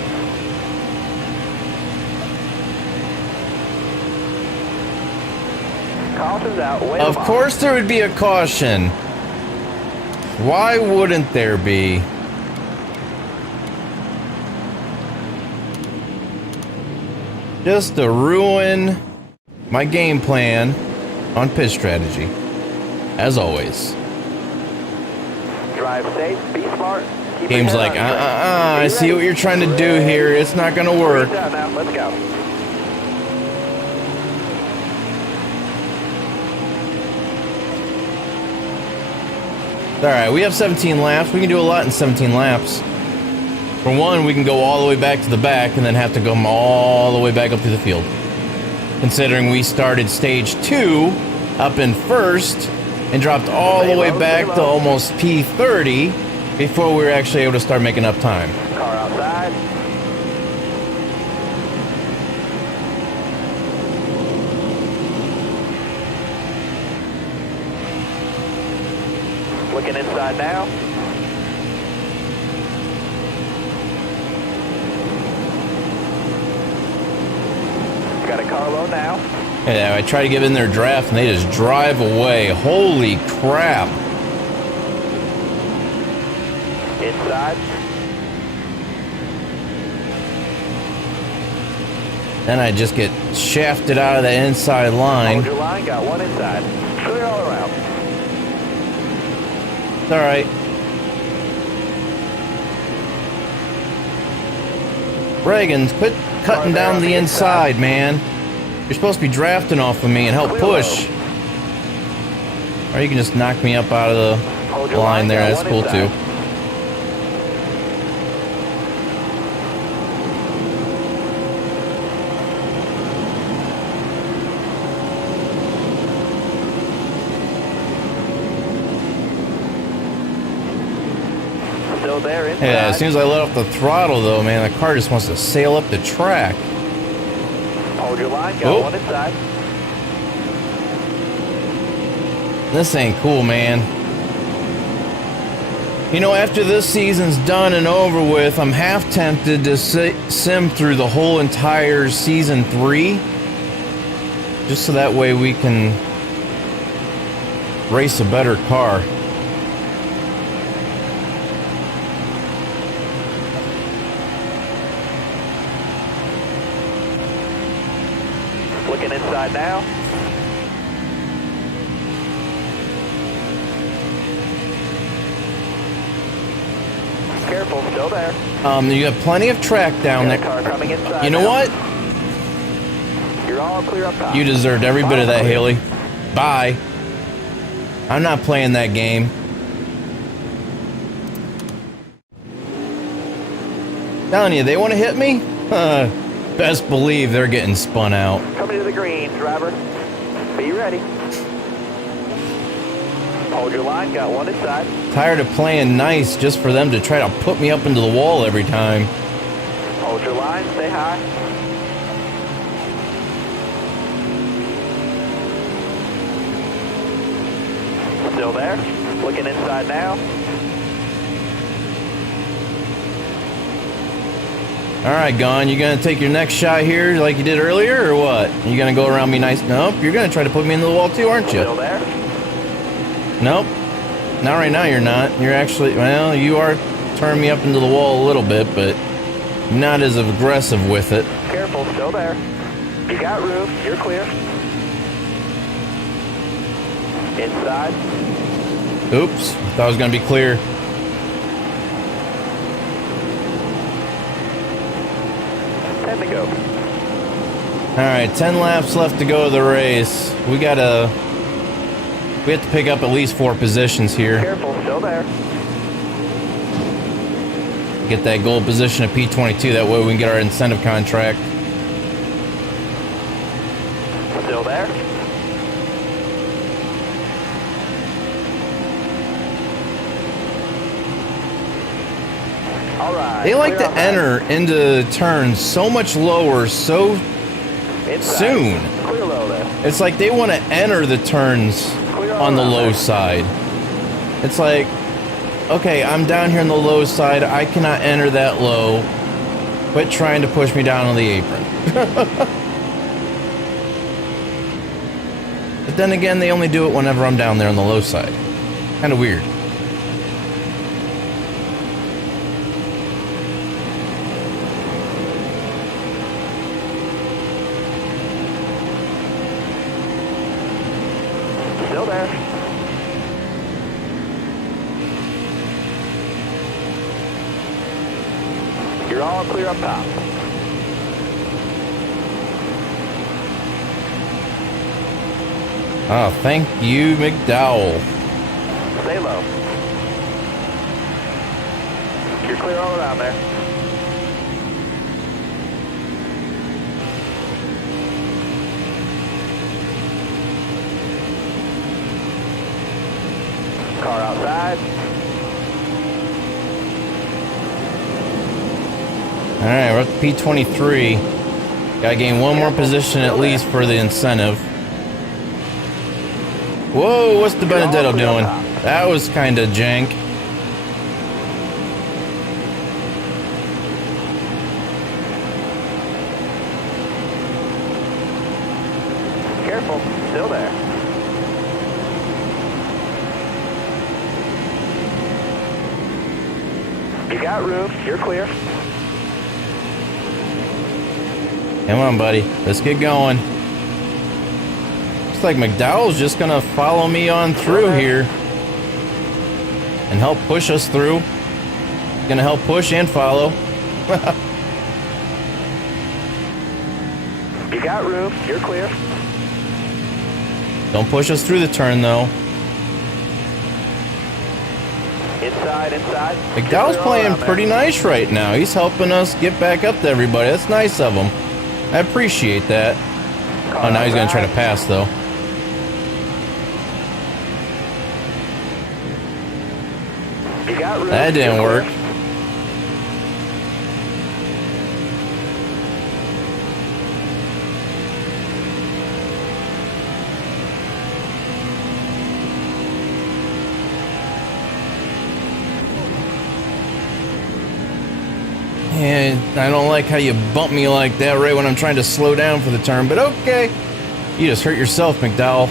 Caution's out. Wave Of them off. course there would be a caution. Why wouldn't there be? Just to ruin my game plan on pit strategy. As always. Drive safe. Be smart. Keep Game's your like, head on straight. I see what you're trying to do here. It's not gonna work. Down now. Let's go. Alright, we have 17 laps. We can do a lot in 17 laps. For one, we can go all the way back to the back and then have to go all the way back up to the field. Considering we started stage 2 up in first and dropped all the way back to almost P30 before we were actually able to start making up time. Car outside. Looking inside now. Got a car low now. Yeah, I try to get in their draft and they just drive away. Holy crap. Inside. Then I just get shafted out of the inside line. Hold your line. Got one inside. Clear all around. It's alright. Reagan, quit cutting down the inside, man. You're supposed to be drafting off of me and help push. Or you can just knock me up out of the line there. That's cool too. Still there inside. Yeah, as soon as I let off the throttle though, man, the car just wants to sail up the track. Hold your line. Got Oh. one inside. This ain't cool, man. You know, after this season's done and over with, I'm half tempted to sim through the whole entire season 3. Just so that way we can race a better car. Looking inside now. Careful, still there. You have plenty of track down Got a there. car coming inside. You know now. what? You're all clear up top. You deserved every bit of that, Haley. Bye. I'm not playing that game. Telling you, they want to hit me? Best believe they're getting spun out. Coming to the green, driver. Be ready. Hold your line. Got one inside. Tired of playing nice just for them to try to put me up into the wall every time. Hold your line. Stay high. Still there. Looking inside now. All right, Gon, you gonna take your next shot here like you did earlier, or what? You gonna go around me nice? Nope, you're gonna try to put me into the wall too, aren't you? Still there. Nope. Not right now, you're not. You're actually, well, you are turning me up into the wall a little bit, but not as aggressive with it. Careful, still there. You got room, you're clear. Inside. Oops, thought I was gonna be clear. 10 to go. All right, 10 laps left to go of the race. We have to pick up at least 4 positions here. Careful, still there. Get that goal position of P22. That way we can get our incentive contract. Still there. All right. They like clear to on that. enter into turns so much lower so Inside. soon. Clear low there. It's like they want to enter the turns Clear on the around low there. side. It's like, okay, I'm down here on the low side. I cannot enter that low. Quit trying to push me down on the apron. But then again, they only do it whenever I'm down there on the low side. Kind of weird. Still there. You're all clear up top. Oh, thank you, McDowell. Stay low. You're clear all around there. Car outside. All right, we're at P23. Gotta gain one more position at least for the incentive. Whoa, what's the Benedetto doing? That was kind of jank. Careful. Still there. You got room. You're clear. Come on, buddy. Let's get going. Looks like McDowell's just gonna follow me on through here and help push us through. Gonna help push and follow. You got room. You're clear. Don't push us through the turn, though. Inside, inside. McDowell's playing pretty nice right now. He's helping us get back up to everybody. That's nice of him. I appreciate that. Oh, now he's gonna try to pass, though. You got room. That didn't You're work. clear. And I don't like how you bump me like that right when I'm trying to slow down for the turn, but okay. You just hurt yourself, McDowell.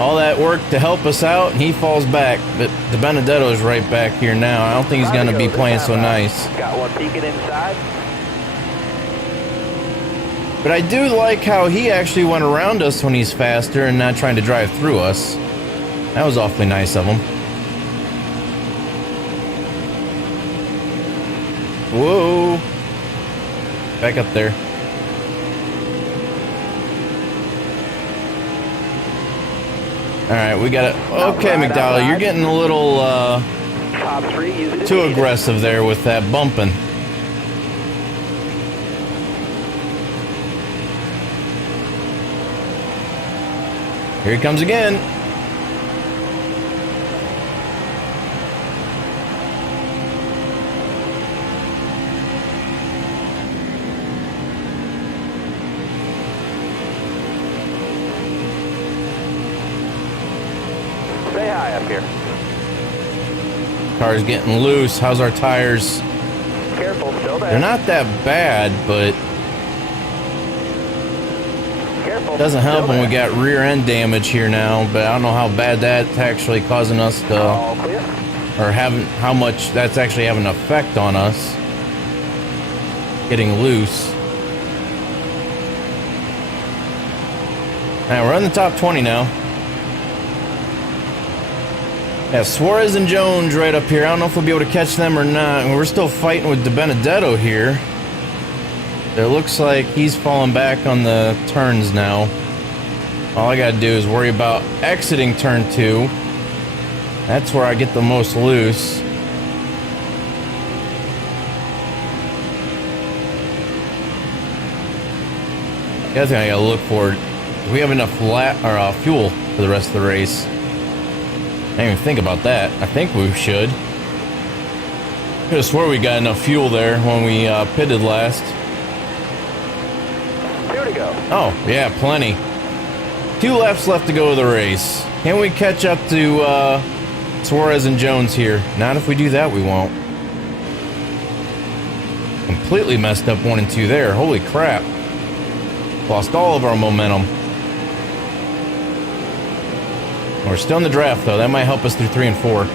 All that work to help us out, and he falls back. But the Benedetto is right back here now. I don't think he's going to be playing so nice. Got one peeking inside. But I do like how he actually went around us when he's faster and not trying to drive through us. That was awfully nice of him. Whoa. Back up there. Alright, we got it. Okay, McDowell, you're getting a little Top three, use it. too aggressive there with that bumping. Here he comes again. high up here. Car's getting loose. How's our tires? Careful, still there. They're not that bad, but Careful. it doesn't help when we got rear end damage here now. But I don't know how bad that's actually causing us to, All clear. or how much that's actually having an effect on us. Getting loose. Alright, we're on the top 20 now. Yeah, Suarez and Jones right up here. I don't know if we'll be able to catch them or not. We're still fighting with De Benedetto here. It looks like he's falling back on the turns now. All I gotta do is worry about exiting turn 2. That's where I get the most loose. The other thing I gotta look for, do we have enough fuel for the rest of the race? I didn't even think about that. I think we should. Could have swore we got enough fuel there when we pitted last. 2 to go. Oh, yeah, plenty. 2 laps left to go of the race. Can we catch up to Suarez and Jones here? Not if we do that, we won't. Completely messed up 1 and 2 there. Holy crap. Lost all of our momentum. We're still in the draft, though. That might help us through 3 and 4.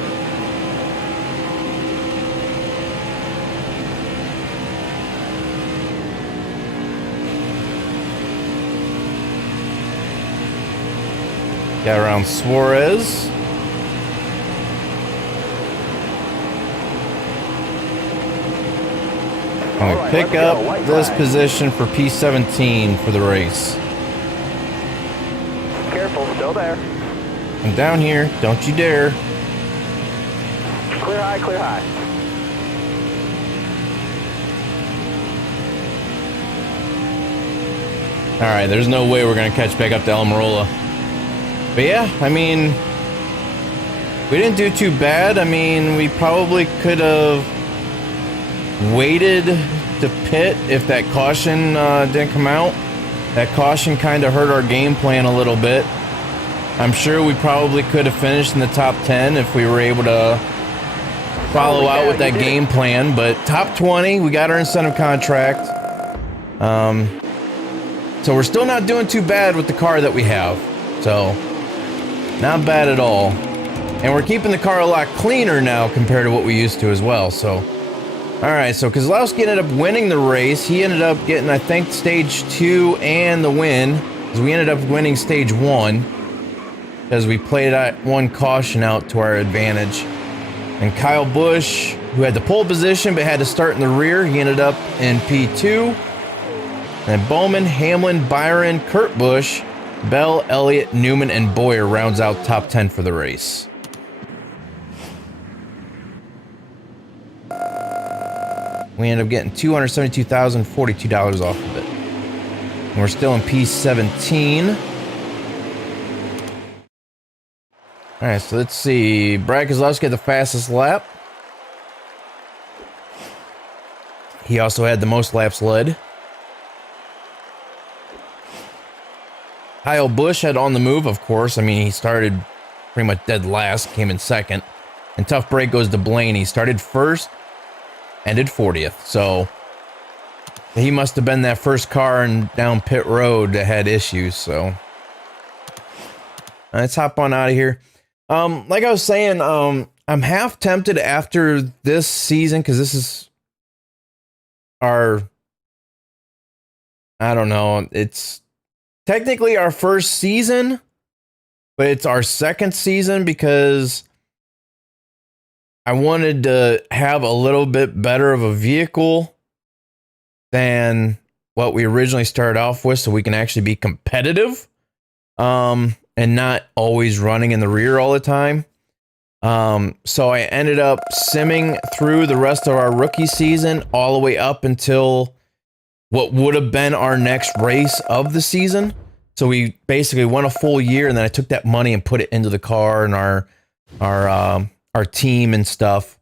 Got around Suarez. And we pick up this position for P17 for the race. Careful, still there. I'm down here. Don't you dare. Clear high, clear high. All right, there's no way we're going to catch back up to Almirola. But yeah, I mean, we didn't do too bad. I mean, we probably could have waited to pit if that caution didn't come out. That caution kind of hurt our game plan a little bit. I'm sure we probably could have finished in the top 10 if we were able to follow out with that game plan. But top 20, we got our incentive contract. So we're still not doing too bad with the car that we have. So, not bad at all. And we're keeping the car a lot cleaner now compared to what we used to as well. So, alright, so Kozlowski ended up winning the race. He ended up getting, I think, stage 2 and the win. Because we ended up winning stage 1. Because we played that 1 caution out to our advantage. And Kyle Busch, who had the pole position but had to start in the rear, he ended up in P2. And Bowman, Hamlin, Byron, Kurt Busch, Bell, Elliott, Newman, and Boyer rounds out top 10 for the race. We end up getting $272,042 off of it. And we're still in P17. All right, so let's see. Brad Keselowski had the fastest lap. He also had the most laps led. Kyle Busch had on the move, of course. I mean, he started pretty much dead last, came in second. And tough break goes to Blaney. Started first, ended 40th. So he must have been that first car and down pit road that had issues. So let's hop on out of here. Like I was saying, I'm half tempted after this season, because this is our, I don't know, it's technically our first season, but it's our second season because I wanted to have a little bit better of a vehicle than what we originally started off with, so we can actually be competitive. And not always running in the rear all the time. So I ended up simming through the rest of our rookie season all the way up until what would have been our next race of the season. So we basically went a full year, and then I took that money and put it into the car and our team and stuff.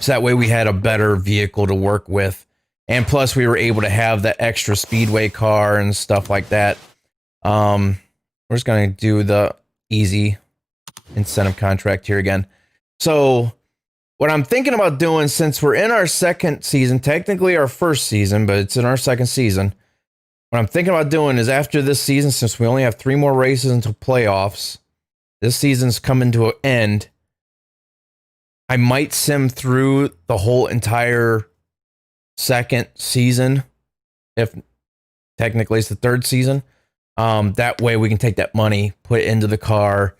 So that way we had a better vehicle to work with. And plus we were able to have that extra speedway car and stuff like that. We're just going to do the easy incentive contract here again. So what I'm thinking about doing, since we're in our second season, technically our first season, but it's in our second season. What I'm thinking about doing is after this season, since we only have 3 more races until playoffs, this season's coming to an end. I might sim through the whole entire second season, if technically it's the third season. That way we can take that money, put it into the car.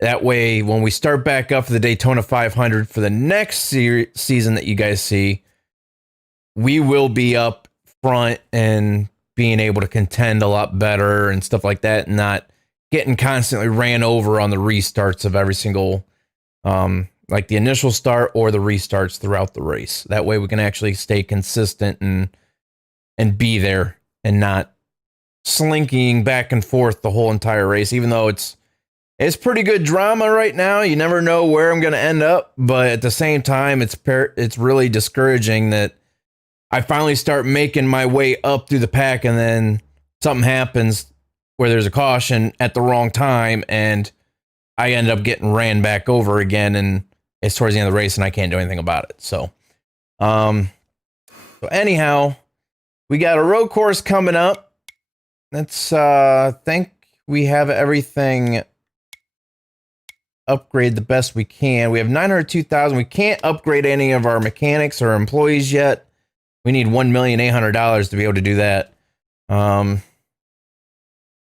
That way, when we start back up for the Daytona 500 for the next season that you guys see, we will be up front and being able to contend a lot better and stuff like that, and not getting constantly ran over on the restarts of every single, like the initial start or the restarts throughout the race. That way we can actually stay consistent and be there and not slinking back and forth the whole entire race, even though it's pretty good drama right now. You never know where I'm going to end up, but at the same time, it's really discouraging that I finally start making my way up through the pack, and then something happens where there's a caution at the wrong time, and I end up getting ran back over again, and it's towards the end of the race, and I can't do anything about it. So anyhow, we got a road course coming up. Let's think we have everything upgrade the best we can. We have 902,000. We can't upgrade any of our mechanics or employees yet. We need $1,800,000 to be able to do that.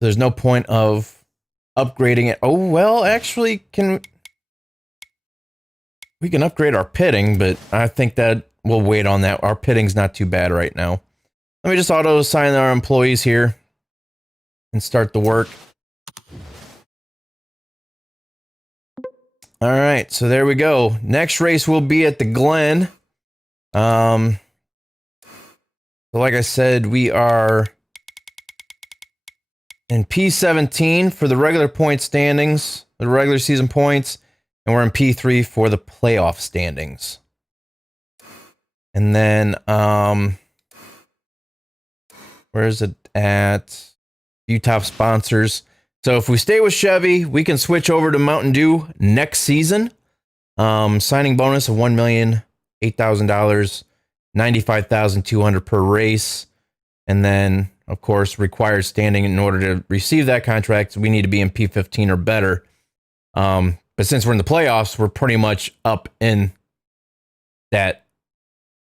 There's no point of upgrading it. Oh, well, actually, we can upgrade our pitting, but I think that we'll wait on that. Our pitting's not too bad right now. Let me just auto assign our employees here and start the work. All right, so there we go. Next race will be at the Glen. So like I said, we are in P17 for the regular point standings, the regular season points, and we're in P3 for the playoff standings. And then, where is it at? Few top sponsors. So if we stay with Chevy, we can switch over to Mountain Dew next season. Signing bonus of $1,008,000, $95,200 per race. And then, of course, required standing in order to receive that contract. We need to be in P15 or better. But since we're in the playoffs, we're pretty much up in that.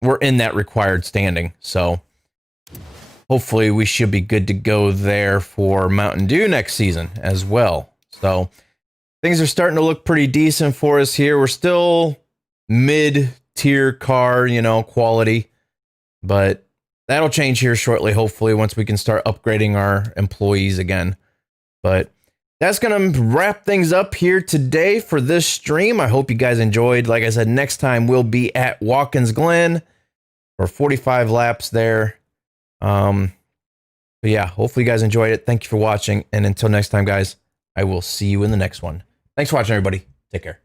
We're in that required standing. So hopefully we should be good to go there for Mountain Dew next season as well. So things are starting to look pretty decent for us here. We're still mid-tier car, quality, but that'll change here shortly, hopefully, once we can start upgrading our employees again. But that's going to wrap things up here today for this stream. I hope you guys enjoyed. Like I said, next time we'll be at Watkins Glen for 45 laps there. But yeah, hopefully you guys enjoyed it. Thank you for watching. And until next time, guys, I will see you in the next one. Thanks for watching, everybody. Take care.